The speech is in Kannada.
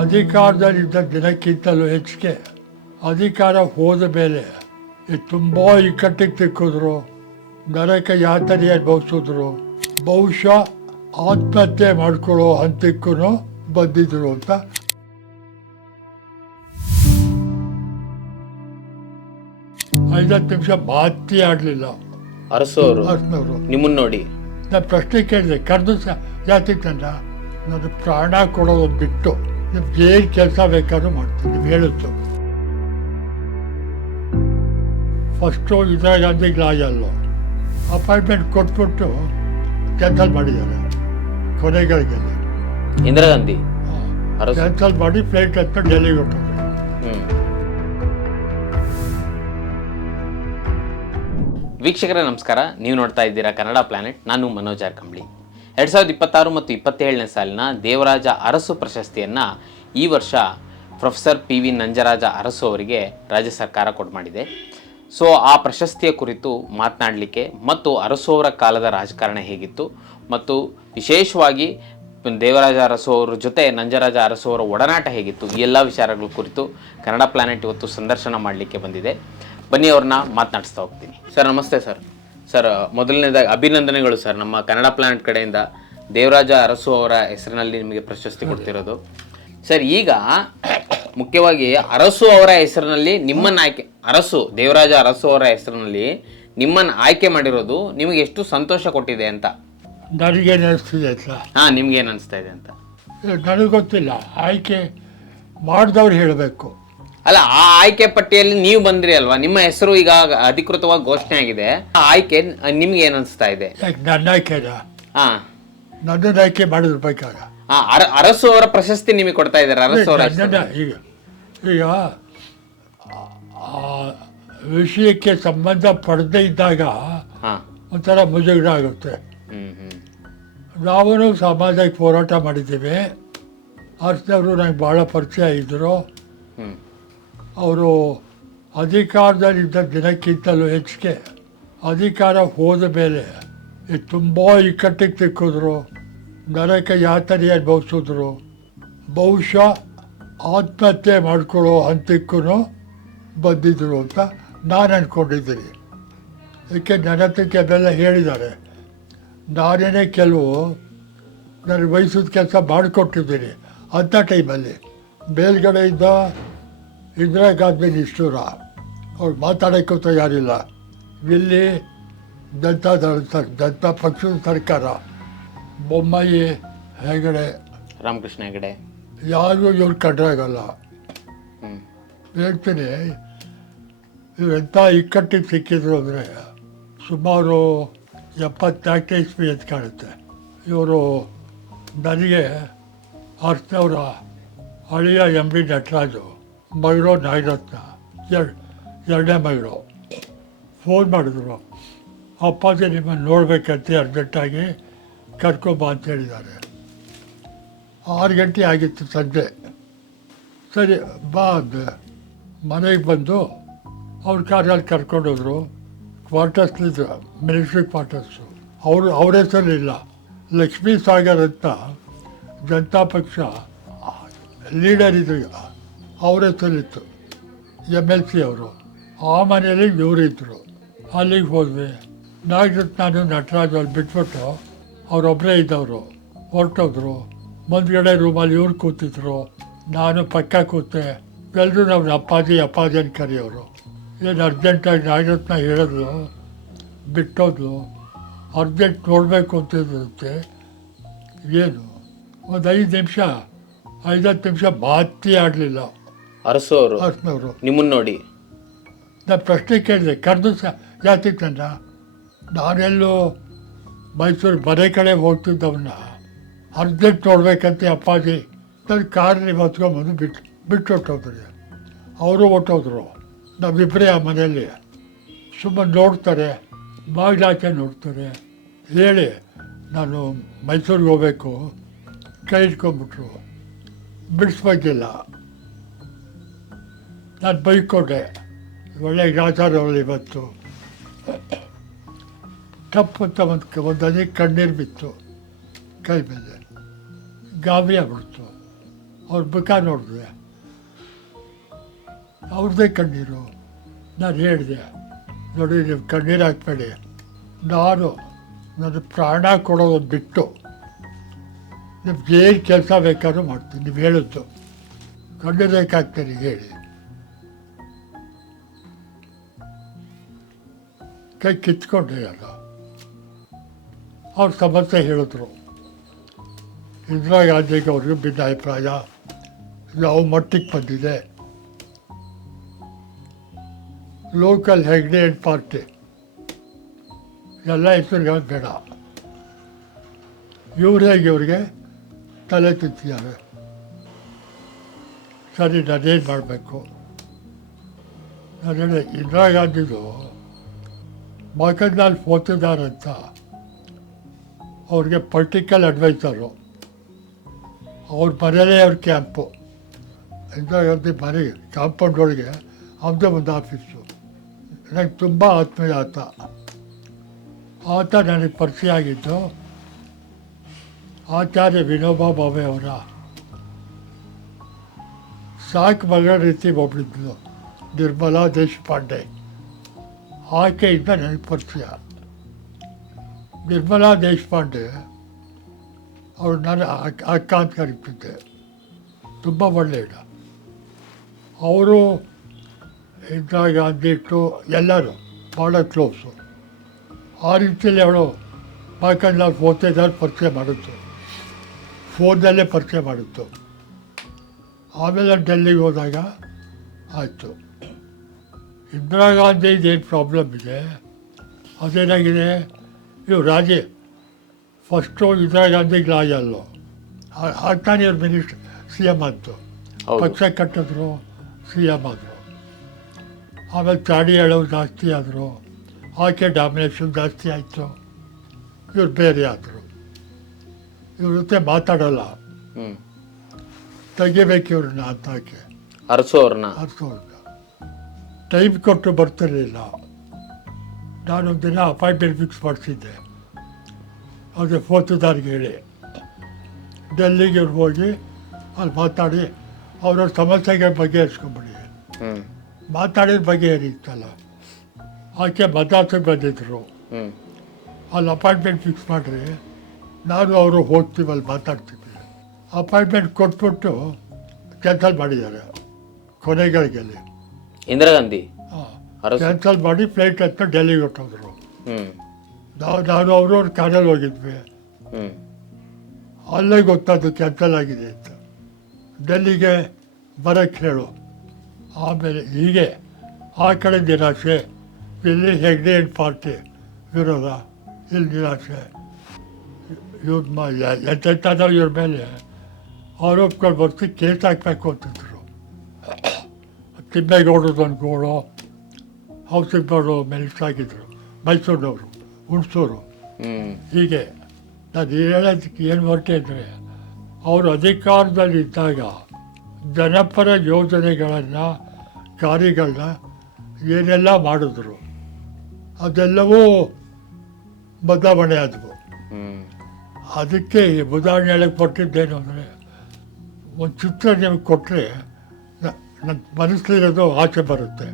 ಅಧಿಕಾರದಲ್ಲಿದ್ದ ದಿನಕ್ಕಿಂತಲೂ ಹೆಚ್ಚಿಗೆ ಅಧಿಕಾರ ಹೋದ ಮೇಲೆ ತುಂಬ ಇಕ್ಕಟ್ಟಿಗೆ ಸಿಕ್ಕಿದ್ರು, ನರಕ ಯಾತನೆ ಅನುಭವಿಸಿದ್ರು, ಬಹುಶಃ ಆತ್ಮಹತ್ಯೆ ಮಾಡ್ಕೊಳ್ಳೋ ಹಂತಕ್ಕೂ ಬಂದಿದ್ರು ಅಂತ. ಐದತ್ತು ನಿಮಿಷ ಮಾತಿ ಆಡಲಿಲ್ಲ ಅರಸೋರು ಅರ್ಸ್ನವರು. ನಿಮ್ಮನ್ನ ನೋಡಿ ನಾನು ಪ್ರಶ್ನೆ ಕೇಳಿದೆ, ಕರೆದು ಯಾತಿತ್ತಂದ ನನ್ನ ಪ್ರಾಣ ಕೊಡೋದು ಬಿಟ್ಟು ನಿಮ್ಗೆ ಏನು ಕೆಲಸ ಬೇಕಾದ್ರೂ ಮಾಡ್ತೀನಿ ನೀವು ಹೇಳಿದ್ದು. ಫಸ್ಟು ಇಂದಿರಾ ಗಾಂಧಿ ಲಾಯಲ್ಲು ಅಪಾಯಿಂಟ್ಮೆಂಟ್ ಕೊಟ್ಬಿಟ್ಟು ಕ್ಯಾನ್ಸಲ್ ಮಾಡಿದ್ದಾರೆ ಕೊನೆಗಳಿಗೆಲ್ಲ. ಇಂದಿರಾ ಗಾಂಧಿ ಕ್ಯಾನ್ಸಲ್ ಮಾಡಿ ಫ್ಲೈಟ್ ಹತ್ಕೊಂಡು ಡೆಲ್ಲಿಗೆ ಹೊಟ್ಟೋದ್ರು. ವೀಕ್ಷಕರೇ ನಮಸ್ಕಾರ, ನೀವು ನೋಡ್ತಾ ಇದ್ದೀರಾ ಕನ್ನಡ ಪ್ಲಾನೆಟ್. ನಾನು ಮನೋಜ್ ಕಂಬ್ಳಿ. 2026 ಮತ್ತು 27ನೇ ಸಾಲಿನ ದೇವರಾಜ ಅರಸು ಪ್ರಶಸ್ತಿಯನ್ನು ಈ ವರ್ಷ ಪ್ರೊಫೆಸರ್ PV ನಂಜರಾಜ ಅರಸು ಅವರಿಗೆ ರಾಜ್ಯ ಸರ್ಕಾರ ಕೊಟ್ಟು ಮಾಡಿದೆ. ಸೊ ಆ ಪ್ರಶಸ್ತಿಯ ಕುರಿತು ಮಾತನಾಡಲಿಕ್ಕೆ ಮತ್ತು ಅರಸು ಅವರ ಕಾಲದ ರಾಜಕಾರಣ ಹೇಗಿತ್ತು ಮತ್ತು ವಿಶೇಷವಾಗಿ ದೇವರಾಜ ಅರಸು ಅವರ ಜೊತೆ ನಂಜರಾಜ ಅರಸು ಅವರ ಒಡನಾಟ ಹೇಗಿತ್ತು, ಈ ಎಲ್ಲ ವಿಚಾರಗಳ ಕುರಿತು ಕನ್ನಡ ಪ್ಲಾನೆಟ್ ಇವತ್ತು ಸಂದರ್ಶನ ಮಾಡಲಿಕ್ಕೆ ಬಂದಿದೆ. ಬನ್ನಿ ಅವ್ರನ್ನ ಮಾತನಾಡಿಸ್ತಾ ಹೋಗ್ತೀನಿ. ಸರ್ ನಮಸ್ತೆ ಸರ್. ಸರ್ ಮೊದಲನೇದಾಗಿ ಅಭಿನಂದನೆಗಳು ಸರ್, ನಮ್ಮ ಕನ್ನಡ ಪ್ಲಾನೆಟ್ ಕಡೆಯಿಂದ ದೇವರಾಜ ಅರಸು ಅವರ ಹೆಸರಿನಲ್ಲಿ ನಿಮಗೆ ಪ್ರಶಸ್ತಿ ಕೊಡ್ತಿರೋದು. ಸರ್ ಈಗ ಮುಖ್ಯವಾಗಿ ಅರಸು ಅವರ ಹೆಸರಿನಲ್ಲಿ ನಿಮ್ಮನ್ನು ಆಯ್ಕೆ, ದೇವರಾಜ ಅರಸು ಅವರ ಹೆಸರಿನಲ್ಲಿ ನಿಮ್ಮನ್ನು ಆಯ್ಕೆ ಮಾಡಿರೋದು ನಿಮಗೆ ಎಷ್ಟು ಸಂತೋಷ ಕೊಟ್ಟಿದೆ ಅಂತ? ನನಗೇನು ಅನಿಸ್ತಿದೆ ಹಾಂ, ನಿಮ್ಗೇನು ಅನಿಸ್ತಾ ಇದೆ ಅಂತ? ನನಗೆ ಗೊತ್ತಿಲ್ಲ, ಆಯ್ಕೆ ಮಾಡಿದವ್ರು ಹೇಳಬೇಕು. ಅಲ್ಲ, ಆ ಆಯ್ಕೆ ಪಟ್ಟಿಯಲ್ಲಿ ನೀವು ಬಂದ್ರಿ ಅಲ್ವಾ, ನಿಮ್ಮ ಹೆಸರು ಈಗ ಅಧಿಕೃತವಾಗಿ ಘೋಷಣೆ ಆಗಿದೆ. ಆ ಆಯ್ಕೆ ನಿಮ್ಗೆ ಏನು ಅನಿಸ್ತಾ ಇದೆ? ನನ್ನ ಆಯ್ಕೆನಾ? ಹಾಂ, ನನ್ನನ್ನು ಆಯ್ಕೆ ಮಾಡಿದ್ರ ಪ್ರಕಾರ ಅರಸು ಅವರ ಪ್ರಶಸ್ತಿ ನಿಮಗೆ ಕೊಡ್ತಾ ಇದ್ದಾರೆ. ಅರಸು ಅವರ ಈಗ ವಿಷಯಕ್ಕೆ ಸಂಬಂಧ ಪಡೆದೇ ಇದ್ದಾಗ ಒಂಥರ ಮುಜುಗರ ಆಗುತ್ತೆ. ನಾವು ಸಮಾಜಕ್ಕೆ ಹೋರಾಟ ಮಾಡಿದ್ದೀವಿ. ಅರ್ಸನವರು ನಂಗೆ ಭಾಳ ಪರಿಚಯ ಇದ್ದರು. ಅವರು ಅಧಿಕಾರದಲ್ಲಿದ್ದ ದಿನಕ್ಕಿಂತಲೂ ಹೆಚ್ಚಿಗೆ ಅಧಿಕಾರ ಹೋದ ಮೇಲೆ ತುಂಬ ಇಕ್ಕಟ್ಟಿಗೆ ಸಿಕ್ಕಿದ್ರು, ನರಕ ಯಾತನೆ ಅನುಭವಿಸಿದ್ರು, ಬಹುಶಃ ಆತ್ಮಹತ್ಯೆ ಮಾಡ್ಕೊಳ್ಳೋ ಹಂತಕ್ಕೂ ಬಂದಿದ್ದರು ಅಂತ ನಾನು ಅಂದ್ಕೊಂಡಿದ್ದೀನಿ. ಏಕೆ ನನ್ನ ಹತ್ರಕ್ಕೆ ಅದೆಲ್ಲ ಹೇಳಿದ್ದಾರೆ. ನಾನೇ ಕೆಲವು ನನ್ನ ವಯಸ್ಸಿದ ಕೆಲಸ ಮಾಡಿಕೊಟ್ಟಿದ್ದೀನಿ. ಅಂಥ ಟೈಮಲ್ಲಿ ಮೇಲ್ಗಡೆಯಿಂದ ಇಂದಿರಾ ಗಾಂಧಿ ನಿಷ್ಠೂರ, ಅವ್ರು ಮಾತಾಡೋಕ್ಕೂ ತಯಾರಿಲ್ಲ. ಇಲ್ಲಿ ಜನತಾ ಪಕ್ಷದ ಸರ್ಕಾರ, ಬೊಮ್ಮಾಯಿ, ಹೆಗಡೆ, ರಾಮಕೃಷ್ಣ ಹೆಗಡೆ ಯಾರಿಗೂ ಇವ್ರು ಕಂಡ್ರಾಗಲ್ಲ. ಹೇಳ್ತೀನಿ, ಇವರೆಂಥ ಇಕ್ಕಟ್ಟಿಗೆ ಸಿಕ್ಕಿದ್ರು ಅಂದರೆ ಸುಮಾರು 74 ಇಸ್ವಿ ಅಂತ ಕಾಣುತ್ತೆ. ಇವರು ನನಗೆ ಅರ್ಸ್ನವರ ಹಳೆಯ MD ನಟರಾಜು ಮಗಳು ನಾಗರತ್ನ, ಎರಡನೇ ಮಗಳು ಫೋನ್ ಮಾಡಿದ್ರು, ಅಪ್ಪಾಜಿ ನಿಮ್ಮನ್ನು ನೋಡ್ಬೇಕಂತ ಅರ್ಜೆಂಟಾಗಿ ಕರ್ಕೊಂಬ ಅಂತ ಹೇಳಿದ್ದಾರೆ. 6 ಗಂಟೆ ಆಗಿತ್ತು ಸಂಜೆ. ಸರಿ ಬಾ ಅಂದೆ. ಮನೆಗೆ ಬಂದು ಅವ್ರ ಕಾರಲ್ಲಿ ಕರ್ಕೊಂಡೋದ್ರು. ಕ್ವಾರ್ಟರ್ಸ್ಲಿದ್ರು, ಮಿಲಿಟ್ರಿ ಕ್ವಾರ್ಟರ್ಸು. ಅವ್ರ ಹೆಸರಿಲ್ಲ, ಲಕ್ಷ್ಮೀ ಸಾಗರ್ ಅಂತ ಜನತಾ ಪಕ್ಷ ಲೀಡರ್ ಇದ್ರು, ಅವ್ರ ಹೆಸರಿತ್ತು, MLC ಅವರು. ಆ ಮನೆಯಲ್ಲಿ ಇವರಿದ್ದರು. ಅಲ್ಲಿಗೆ ಹೋದ್ವಿ. ನಾನು ನಟರಾಜ್ ಅಲ್ಲಿ ಬಿಟ್ಬಿಟ್ಟು ಅವರೊಬ್ಬರೇ ಇದ್ದವರು ಹೊರಟೋದ್ರು. ಮುಂದ್ಗಡೆ ರೂಮಲ್ಲಿ ಇವ್ರು ಕೂತಿದ್ರು, ನಾನು ಪಕ್ಕ ಕೂತೆ. ಎಲ್ಲರೂ ನಮ್ಮ ಅಪ್ಪಾಜಿ ಅಂತ ಕರೆಯೋರು. ಏನು ಅರ್ಜೆಂಟಾಗಿ ನಾಗರತ್ನ ಹೇಳಿದ್ರು, ಬಿಟ್ಟೋದ್ಲು. ಅರ್ಜೆಂಟ್ ನೋಡಬೇಕು ಅಂತಿರುತ್ತೆ. ಏನು ಒಂದು 5-10 ನಿಮಿಷ ಮಾತಿ ಆಡಲಿಲ್ಲ ಅರಸನವರು. ನಿಮ್ಮನ್ನು ನೋಡಿ ನಾನು ಪ್ರಶ್ನೆ ಕೇಳಿದೆ, ಕರೆದು ಯಾತಿತ್ತಂದ ನಾನೆಲ್ಲೂ ಮೈಸೂರು ಮನೆ ಕಡೆ ಹೋಗ್ತಿದ್ದವನ್ನ ಅರ್ಜೆಂಟ್ ನೋಡ್ಬೇಕಂತ ಅಪ್ಪಾಜಿ ನನ್ನ ಕಾರಲ್ಲಿ ಹೊತ್ಕೊಂಡ್ಬಂದು ಬಿಟ್ಟು ಹೊಟ್ಟೋದ್ರಿ. ಅವರು ಹೊಟ್ಟೋದ್ರು. ನಾವಿಬ್ಬರೇ ಆ ಮನೆಯಲ್ಲಿ ಸುಮ್ಮನೆ ನೋಡ್ತಾರೆ, ಬಾಗಿಲಾಚೆ ನೋಡ್ತಾರೆ. ಹೇಳಿ ನಾನು ಮೈಸೂರಿಗೆ ಹೋಗಬೇಕು, ಕೈ ಇಟ್ಕೊಂಡ್ಬಿಟ್ರು. ಬಿಡಿಸ್ಬೇಕಿಲ್ಲ. ನಾನು ಬೈಕೊಂಡೆ, ಒಳ್ಳೆ ಗ್ರಾಚಾರವಲ್ಲಿ ಇವತ್ತು ಟಪ್ ಅಂತ ಒಂದು ಹನಿ ಕಣ್ಣೀರು ಬಿತ್ತು ಕೈ ಮೇಲೆ. ಗಾಬರಿ ಆಗ್ಬಿಡ್ತು. ಅವ್ರ ಮುಖ ನೋಡಿದೆ, ಅವ್ರದ್ದೇ ಕಣ್ಣೀರು. ನಾನು ಹೇಳಿದೆ, ನೋಡಿ ನೀವು ಕಣ್ಣೀರು ಹಾಕ್ಬೇಡಿ, ನಾನು ನನ್ನ ಪ್ರಾಣ ಕೊಡೋದು ಬಿಟ್ಟು ನಿಮ್ಗೆ ಏನು ಕೆಲಸ ಬೇಕಾದ್ರೂ ಮಾಡ್ತೀನಿ, ನೀವು ಹೇಳಿದ್ದು ಕಣ್ಣೀರು ಹಾಕ್ತೀನಿ ಹೇಳಿ. ಕೈ ಕಿತ್ಕೊಂಡೆ ಅಲ್ಲ. ಅವ್ರ ಸಮಸ್ಯೆ ಹೇಳಿದ್ರು. ಇಂದಿರಾ ಗಾಂಧಿಗೆ ಅವ್ರಿಗೆ ಭಿನ್ನಾಭಿಪ್ರಾಯ ಯಾವ ಮಟ್ಟಿಗೆ ಬಂದಿದೆ. ಲೋಕಲ್ ಹೆಗ್ಡೆ ಆ್ಯಂಡ್ ಪಾರ್ಟಿ ಎಲ್ಲ ಹೆಸರುಗಳು ಬೇಡ, ಇವ್ರಿಗೆ ತಲೆ ತಿಂತಿದ್ದಾರೆ. ಸರಿ, ನಾನೇನು ಮಾಡಬೇಕು? ನಾನು ಹೇಳಿ, ಇಂದಿರಾ ಗಾಂಧಿದು ಮಗನಲ್ಲಿ ಪೋತಿದಾರಂತ ಅವ್ರಿಗೆ ಪೊಲಿಟಿಕಲ್ ಅಡ್ವೈಸರು, ಅವ್ರ ಮನೇಲೇ ಅವ್ರ ಕ್ಯಾಂಪು. ಇಂದಿರಾ ಗಾಂಧಿ ಮನೆ ಕಾಂಪೌಂಡ್ ಒಳಗೆ ಅವ್ರದ್ದೇ ಒಂದು ಆಫೀಸು. ನನಗೆ ತುಂಬ ಆತ್ಮೀಯ ಆತ ನನಗೆ ಪರಿಚಯ ಆಗಿದ್ದು ಆಚಾರ್ಯ ವಿನೋಬಾ ಭಾವೆ ಅವರ ಸಾಕು ಮಗಳ ರೀತಿ ಒಬ್ಬಳಿದ್ಲು, ನಿರ್ಮಲಾ ದೇಶಪಾಂಡೆ. ಆಕೆಯಿಂದ ನನಗೆ ಪರಿಚಯ. ನಿರ್ಮಲಾ ದೇಶಪಾಂಡೆ ಅವ್ರು ನಾನು ಅಕ್ಕ ಅಂತ ಕರೀತಿದ್ದೆ, ತುಂಬ ಒಳ್ಳೆಯ. ಅವರು ಇಂದಿರಾ ಗಾಂಧಿ ಟು ಎಲ್ಲರೂ ಭಾಳ ಕ್ಲೋಸು. ಆ ರೀತಿಯಲ್ಲಿ ಅವಳು ಯಾಕಂದ್ರೆ ನಾವು ಓದ್ತಿದ್ದಾರೆ ಪರಿಚಯ ಮಾಡಿತ್ತು, ಫೋನ್ನಲ್ಲೇ ಪರಿಚಯ ಮಾಡಿತ್ತು. ಆಮೇಲೆ ಡೆಲ್ಲಿಗೆ ಹೋದಾಗ ಆಯಿತು. ಇಂದಿರಾ ಗಾಂಧಿದು ಏನು ಪ್ರಾಬ್ಲಮ್ ಇದೆ, ಅದೇನಾಗಿದೆ, ಇವು ಫಸ್ಟು ಇಂದಿರಾ ಗಾಂಧಿಗೆ ಲಾಯಲ್ಲು, ಆಗ್ತಾನೆ ಇವ್ರು ಸಿ ಎಮ್ ಅಂತು, ಪಕ್ಷ ಕಟ್ಟಿದ್ರು, ಸಿ ಎಮ್ ಆದರು. ಆಮೇಲೆ ಚಾಡಿ ಹೇಳೋರು ಜಾಸ್ತಿ ಆದರು, ಆಕೆ ಡಾಮಿನೇಷನ್ ಜಾಸ್ತಿ ಆಯಿತು, ಇವ್ರು ಬೇರೆ ಆದರು. ಇವ್ರ ಜೊತೆ ಮಾತಾಡೋಲ್ಲ, ತೆಗಿಬೇಕು ಇವ್ರನ್ನ ಅಂತ ಆಕೆ ಅರಸೋರ್ನ ಟೈಮ್ ಕೊಟ್ಟು ಬರ್ತಿರಲಿಲ್ಲ. ನಾನೊಂದು ದಿನ ಅಪಾಯಿಂಟ್ಮೆಂಟ್ ಫಿಕ್ಸ್ ಮಾಡಿಸಿದ್ದೆ. ಅದೇ ಫೋಟೋದಾರಿಗೆ ಹೇಳಿ ಡೆಲ್ಲಿಗೆ ಇವ್ರು ಹೋಗಿ ಅಲ್ಲಿ ಮಾತಾಡಿ ಅವರ ಸಮಸ್ಯೆಗಳ ಬಗೆಹರಿಸ್ಕೊಂಬಿಡಿ. ಮಾತಾಡಿದ ಬಗೆಹರಿತ್ತಲ್ಲ. ಆಕೆ ಮದ್ರಾಸಿಗೆ ಬಂದಿದ್ದರು. ಅಲ್ಲಿ ಅಪಾಯಿಂಟ್ಮೆಂಟ್ ಫಿಕ್ಸ್ ಮಾಡಿರಿ, ನಾನು ಅವರು ಹೋಗ್ತೀವಿ, ಅಲ್ಲಿ ಮಾತಾಡ್ತೀವಿ. ಅಪಾಯಿಂಟ್ಮೆಂಟ್ ಕೊಟ್ಬಿಟ್ಟು ಕ್ಯಾನ್ಸಲ್ ಮಾಡಿದ್ದಾರೆ ಕೊನೆಗಳಿಗೆಲ್ಲಿ. ಇಂದಿರಾ ಗಾಂಧಿ ಕ್ಯಾನ್ಸಲ್ ಮಾಡಿ ಫ್ಲೈಟ್ ಹತ್ತ ಡೆಲ್ಲಿಗೆ ಹೊಟ್ಟೋದ್ರು. ನಾನು ಅವ್ರವ್ರ ಕಾರಲ್ಲಿ ಹೋಗಿದ್ವಿ. ಅಲ್ಲೇ ಗೊತ್ತಾದ್ದು ಕ್ಯಾನ್ಸಲ್ ಆಗಿದೆ ಅಂತ. ಡೆಲ್ಲಿಗೆ ಬರೋಕ್ಕೆ ಹೇಳು. ಆಮೇಲೆ ಹೀಗೆ ಆ ಕಡೆ ನಿರಾಶೆ, ಇಲ್ಲಿ ಹೆಗ್ಡೆ ಆ್ಯಂಡ್ ಪಾರ್ಟಿ ವಿರೋಧ, ಇಲ್ಲಿ ನಿರಾಶೆ. ಎಂತೆಂಥದ್ದು ಇವ್ರ ಮೇಲೆ ಆರೋಪಗಳು ಬರ್ತಿ ಕೇಸ್ ಹಾಕಬೇಕು ಅಂತಿದ್ರು. ತಿಮ್ಮೇಗೌಡರದೊಂದು ಗೋಳು ಹೌಸಿಂಗ್ ಬೋರ್ಡು ಮಿನಿಸ್ಟರ್ ಆಗಿದ್ದರು, ಮೈಸೂರಿನವರು, ಹುಣಸೂರು. ಹೀಗೆ ನಾನು ಹೇಳೋದಕ್ಕೆ ಏನು ಹೊರಟೆ ಅಂದರೆ, ಅವರು ಅಧಿಕಾರದಲ್ಲಿದ್ದಾಗ ಜನಪರ ಯೋಜನೆಗಳನ್ನು, ಕಾರ್ಯಗಳನ್ನ ಏನೆಲ್ಲ ಮಾಡಿದ್ರು ಅದೆಲ್ಲವೂ ಬದಲಾವಣೆ ಆದವು. ಅದಕ್ಕೆ ಉದಾಹರಣೆ ಹೇಳಕ್ಕೆ ಕೊಟ್ಟಿದ್ದೇನು ಅಂದರೆ, ಒಂದು ಚಿತ್ರ ನಿಮಗೆ ಕೊಟ್ಟರೆ ನನ್ನ ಮನಸ್ಸಲ್ಲಿರೋದು ಆಚೆ ಬರುತ್ತೆ.